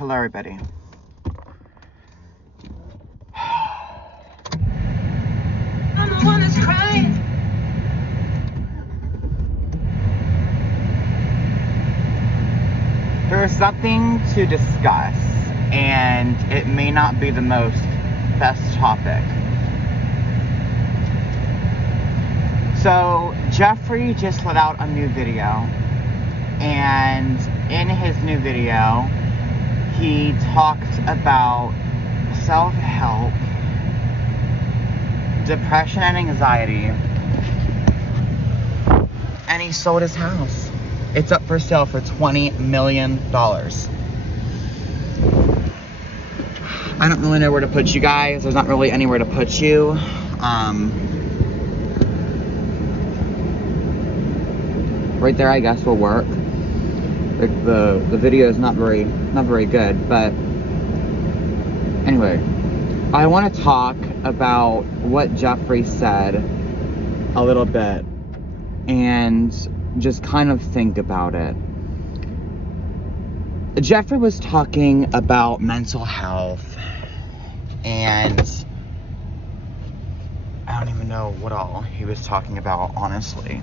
Hello, everybody. I'm the one that's crying. There's something to discuss, and it may not be the best topic. So, Jeffree just let out a new video, and in his new video, he talked about self-help, depression and anxiety, and he sold his house. It's up for sale for $20 million. I don't really know where to put you guys. There's not really anywhere to put you. Right there, I guess, will work. The video is not very good, but anyway, I want to talk about what Jeffree said a little bit and just kind of think about it. Jeffree was talking about mental health, and I don't even know what all he was talking about, honestly.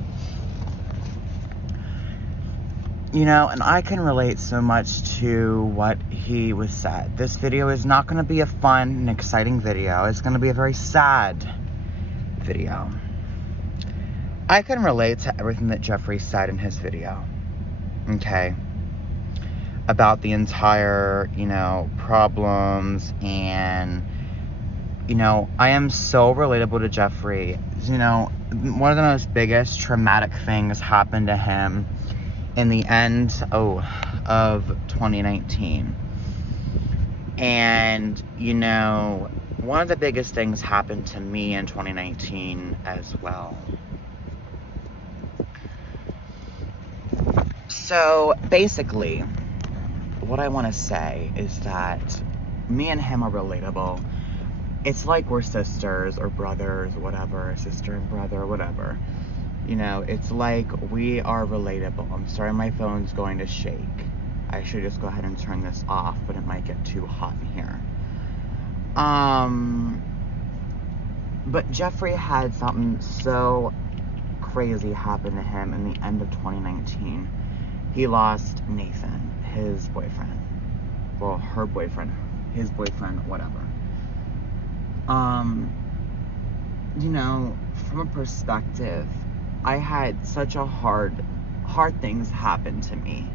You know, and I can relate so much to what he was said. This video is not going to be a fun and exciting video. It's going to be a very sad video. I can relate to everything that Jeffree said in his video. Okay? About the entire, problems, and, I am so relatable to Jeffree. One of the most biggest traumatic things happened to him in the end of 2019. And, one of the biggest things happened to me in 2019 as well. So, basically, what I want to say is that me and him are relatable. It's like we're sisters or brothers, whatever, sister and brother, whatever. It's like we are relatable. I'm sorry my phone's going to shake. I should just go ahead and turn this off, but it might get too hot in here. But Jeffree had something so crazy happen to him in the end of 2019. He lost Nathan, his boyfriend. Well, her boyfriend, his boyfriend, whatever. From a perspective, I had such a hard things happen to me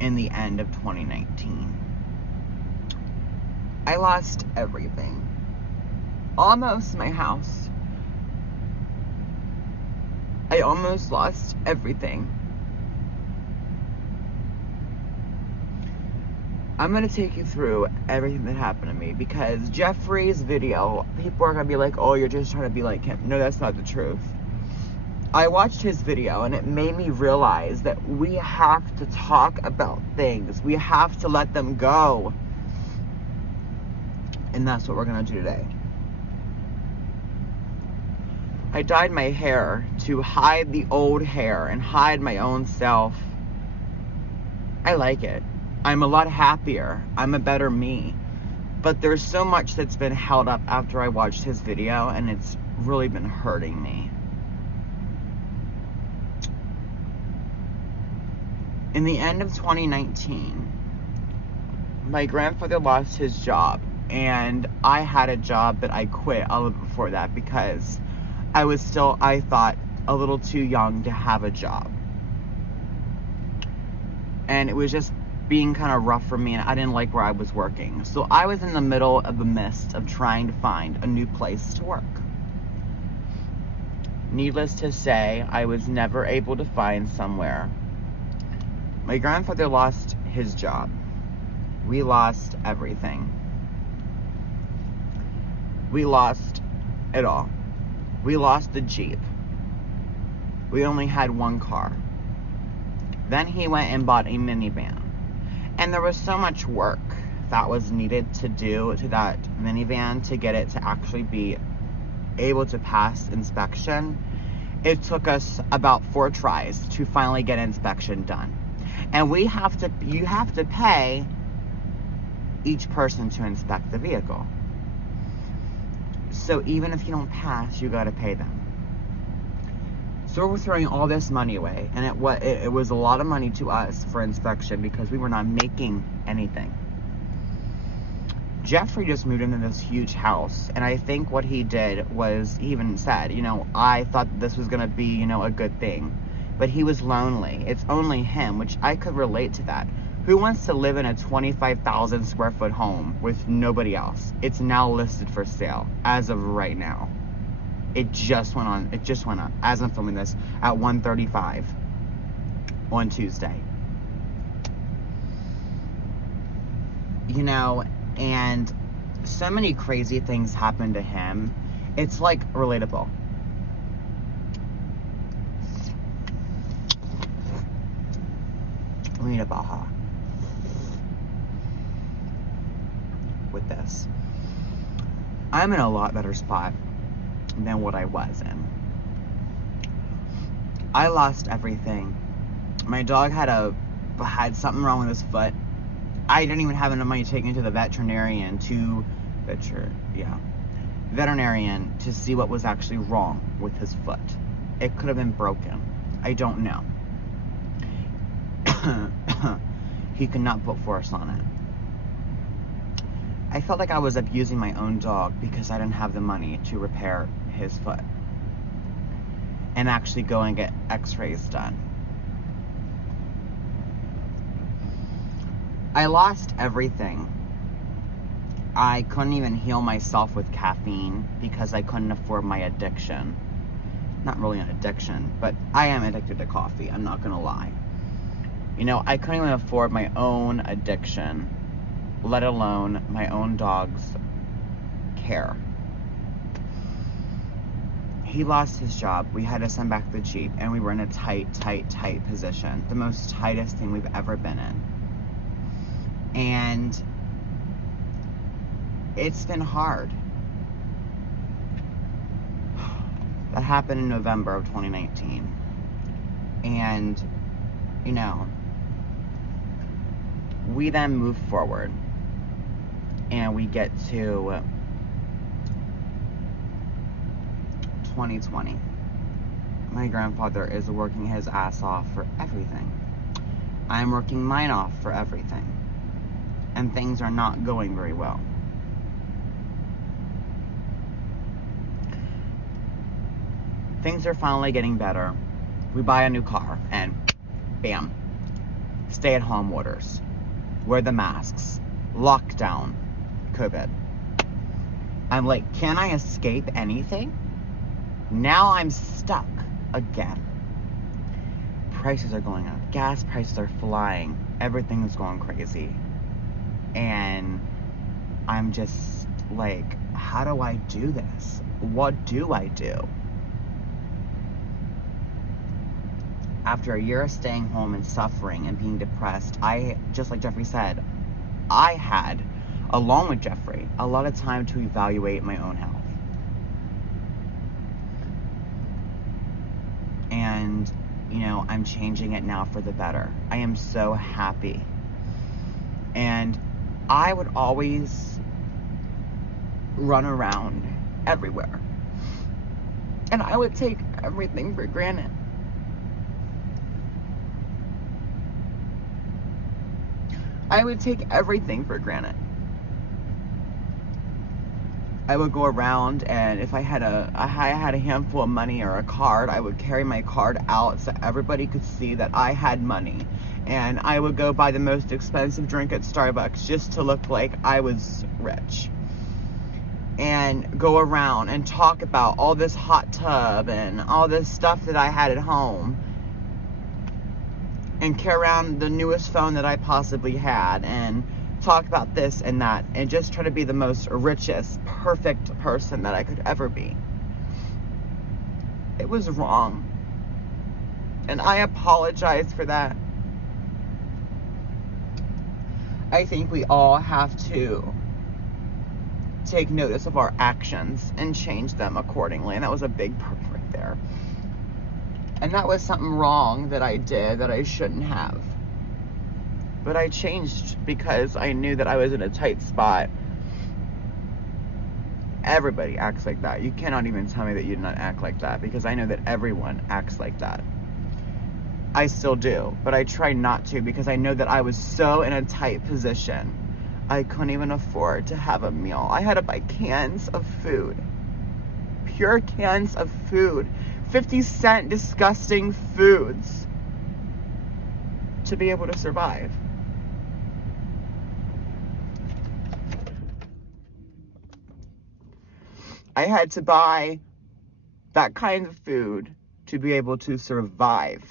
in the end of 2019. I lost everything. Almost my house. I almost lost everything. I'm going to take you through everything that happened to me, because Jeffree's video, people are going to be like, oh, you're just trying to be like him. No, that's not the truth. I watched his video, and it made me realize that we have to talk about things. We have to let them go. And that's what we're going to do today. I dyed my hair to hide the old hair and hide my own self. I like it. I'm a lot happier. I'm a better me. But there's so much that's been held up after I watched his video, and it's really been hurting me. In the end of 2019, my grandfather lost his job, and I had a job that I quit a little before that because I was still, I thought, a little too young to have a job. And it was just being kind of rough for me, and I didn't like where I was working. So I was in the middle of the midst of trying to find a new place to work. Needless to say, I was never able to find somewhere. My grandfather lost his job. We lost everything. We lost it all. We lost the Jeep. We only had one car. Then he went and bought a minivan. And there was so much work that was needed to do to that minivan to get it to actually be able to pass inspection. It took us about 4 tries to finally get inspection done. And you have to pay each person to inspect the vehicle. So even if you don't pass, you got to pay them. So we're throwing all this money away, and it was a lot of money to us for inspection because we were not making anything. Jeffree just moved into this huge house, and I think what he did was, he even said, I thought this was going to be, a good thing. But he was lonely. It's only him, which I could relate to that. Who wants to live in a 25,000 square foot home with nobody else? It's now listed for sale as of right now. It just went up as I'm filming this at 1:35 on Tuesday. And so many crazy things happened to him. It's like relatable. Relatable with this. I'm in a lot better spot than what I was in. I lost everything. My dog had something wrong with his foot. I didn't even have enough money to take him to the veterinarian to see what was actually wrong with his foot. It could have been broken. I don't know. He could not put force on it. I felt like I was abusing my own dog because I didn't have the money to repair his foot and actually go and get x-rays done. I lost everything. I couldn't even heal myself with caffeine because I couldn't afford my addiction. Not really an addiction, but I am addicted to coffee, I'm not gonna lie. I couldn't even afford my own addiction, let alone my own dog's care. He lost his job. We had to send back the Jeep, and we were in a tight position. The most tightest thing we've ever been in. And it's been hard. That happened in November of 2019. And, we then move forward. And we get to 2020. My grandfather is working his ass off for everything. I'm working mine off for everything. And things are not going very well. Things are finally getting better. We buy a new car and bam, stay-at-home orders. Wear the masks. Lockdown. COVID. I'm like, can I escape anything? Now I'm stuck again. Prices are going up. Gas prices are flying. Everything is going crazy. And I'm just like, how do I do this? What do I do? After a year of staying home and suffering and being depressed, just like Jeffree said, I had, along with Jeffree, a lot of time to evaluate my own health. And, I'm changing it now for the better. I am so happy. And I would always run around everywhere. And I would take everything for granted. I would take everything for granted. I would go around, and if I had a handful of money or a card, I would carry my card out so everybody could see that I had money. And I would go buy the most expensive drink at Starbucks just to look like I was rich. And go around and talk about all this hot tub and all this stuff that I had at home. And carry around the newest phone that I possibly had and talk about this and that and just try to be the most richest, perfect person that I could ever be. It was wrong. And I apologize for that. I think we all have to take notice of our actions and change them accordingly. And that was a big part right there. And that was something wrong that I did that I shouldn't have. But I changed because I knew that I was in a tight spot. Everybody acts like that. You cannot even tell me that you do not act like that, because I know that everyone acts like that. I still do, but I try not to, because I know that I was so in a tight position. I couldn't even afford to have a meal. I had to buy cans of food. Pure cans of food. 50-cent disgusting foods to be able to survive. I had to buy that kind of food to be able to survive.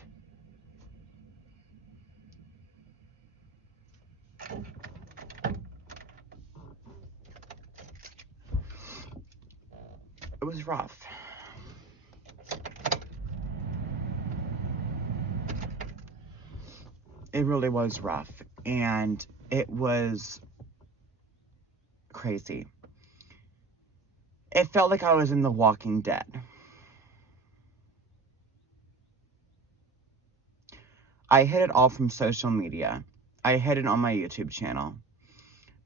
It was rough. It really was rough, and it was crazy. It felt like I was in The Walking Dead. I hid it all from social media. I hid it on my YouTube channel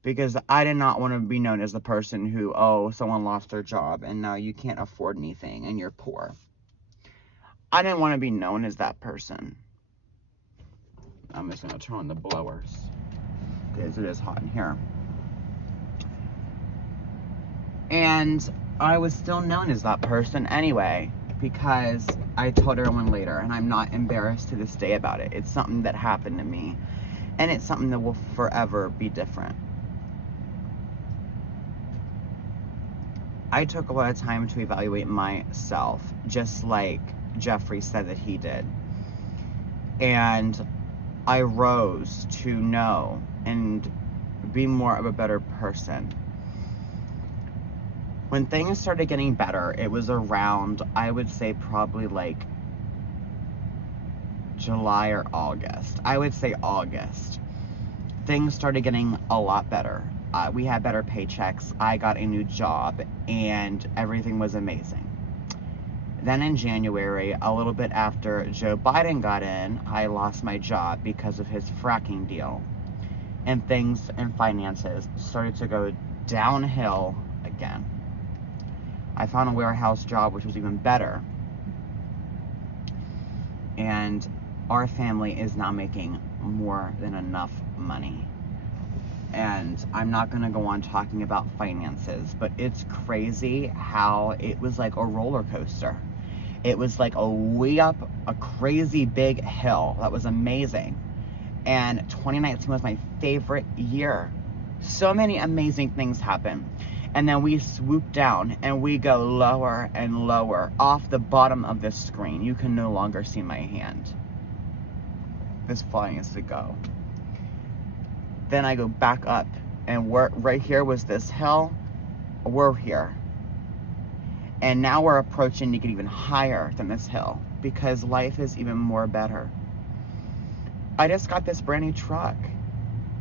because I did not want to be known as the person who, oh, someone lost their job and now you can't afford anything and you're poor. I didn't want to be known as that person. I'm just going to turn on the blowers because it is hot in here. And I was still known as that person anyway, because I told everyone later, and I'm not embarrassed to this day about it. It's something that happened to me, and it's something that will forever be different. I took a lot of time to evaluate myself, just like Jeffree said that he did. And I rose to know and be more of a better person. When things started getting better, it was around, I would say probably like July or August. I would say August. Things started getting a lot better. We had better paychecks. I got a new job, and everything was amazing. Then in January, a little bit after Joe Biden got in, I lost my job because of his fracking deal. And things and finances started to go downhill again. I found a warehouse job, which was even better. And our family is now making more than enough money. And I'm not going to go on talking about finances, but it's crazy how it was like a roller coaster. It was like a way up a crazy big hill. That was amazing. And 2019 was my favorite year. So many amazing things happened. And then we swoop down and we go lower and lower off the bottom of this screen. You can no longer see my hand. This fly needs to go. Then I go back up, and right here was this hill. We're here. And now we're approaching to get even higher than this hill, because life is even more better. I just got this brand new truck.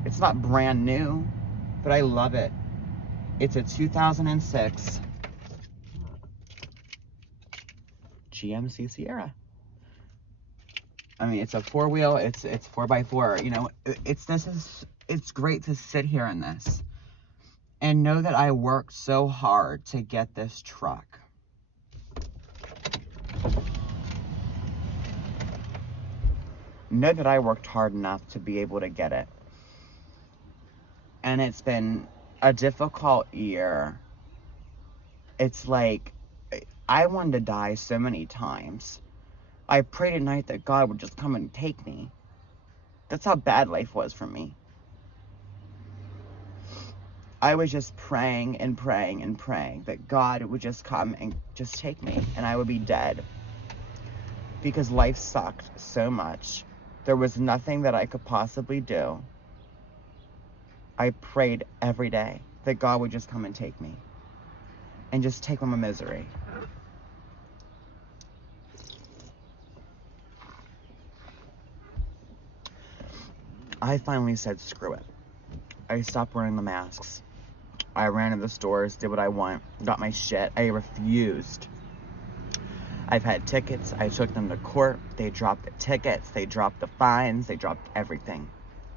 It's not brand new, but I love it. It's a 2006 GMC Sierra. I mean, it's a four-wheel. It's 4x4. You know, it's great to sit here in this and know that I worked so hard to get this truck. Know that I worked hard enough to be able to get it. And it's been a difficult year. It's like I wanted to die so many times. I prayed at night that God would just come and take me. That's how bad life was for me. I was just praying and praying and praying that God would just come and just take me, and I would be dead. Because life sucked so much. There was nothing that I could possibly do. I prayed every day that God would just come and take me. And just take my misery. I finally said, screw it. I stopped wearing the masks. I ran to the stores, did what I want, got my shit. I refused. I've had tickets. I took them to court. They dropped the tickets. They dropped the fines. They dropped everything.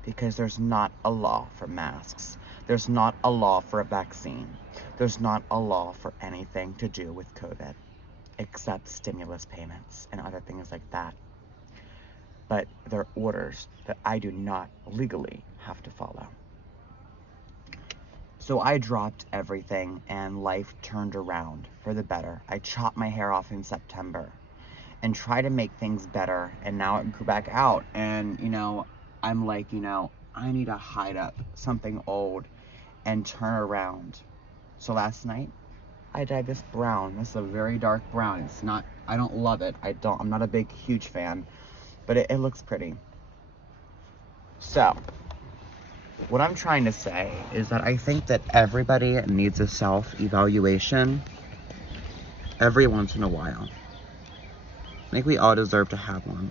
because there's not a law for masks. There's not a law for a vaccine. There's not a law for anything to do with COVID, except stimulus payments and other things like that. But they're orders that I do not legally have to follow. So I dropped everything and life turned around for the better. I chopped my hair off in September and tried to make things better, and now it grew back out. And, you know, I'm like, you know, I need to hide up something old and turn around. So last night, I dyed this brown. This is a very dark brown. It's not, I don't love it. I'm not a big, huge fan, but it looks pretty. So, what I'm trying to say is that I think that everybody needs a self-evaluation every once in a while. I think we all deserve to have one.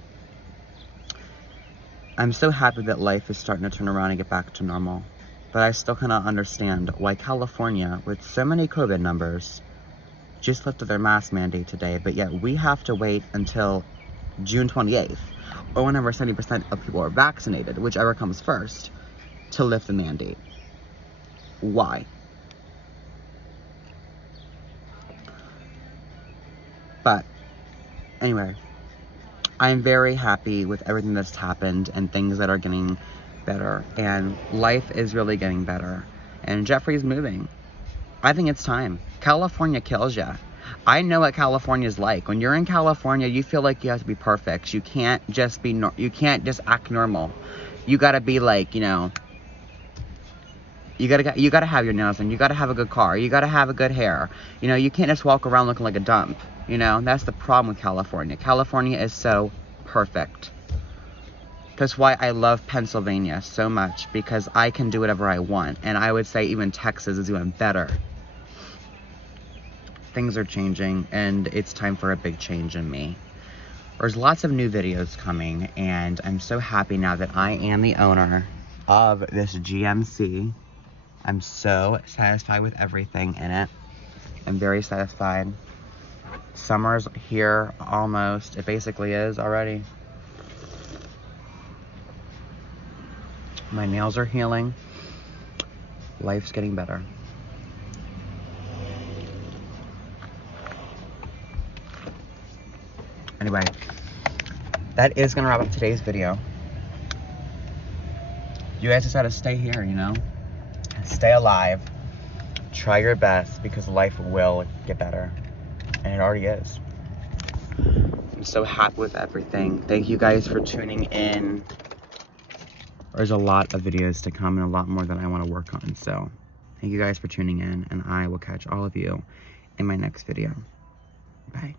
I'm so happy that life is starting to turn around and get back to normal. But I still cannot understand why California, with so many COVID numbers, just lifted their mask mandate today, but yet we have to wait until June 28th, or whenever 70% of people are vaccinated, whichever comes first, to lift the mandate. Why? But anyway, I'm very happy with everything that's happened and things that are getting better, and life is really getting better, and Jeffree's moving. I think it's time. California kills you. I know what California's like. When you're in California, you feel like you have to be perfect. You can't just be you can't just act normal. You gotta be like, you know, you gotta have your nails done. You gotta have a good car. You gotta have a good hair. You know, you can't just walk around looking like a dump. You know, that's the problem with California. California is so perfect. That's why I love Pennsylvania so much, because I can do whatever I want. And I would say even Texas is even better. Things are changing, and it's time for a big change in me. There's lots of new videos coming, and I'm so happy now that I am the owner of this GMC. I'm so satisfied with everything in it. I'm very satisfied. Summer's here almost. It basically is already. My nails are healing. Life's getting better. Anyway, that is gonna wrap up today's video. You guys just gotta stay here, you know? Stay alive. Try your best, because life will get better. And it already is. I'm so happy with everything. Thank you guys for tuning in. There's a lot of videos to come and a lot more that I want to work on. So thank you guys for tuning in, and I will catch all of you in my next video. Bye.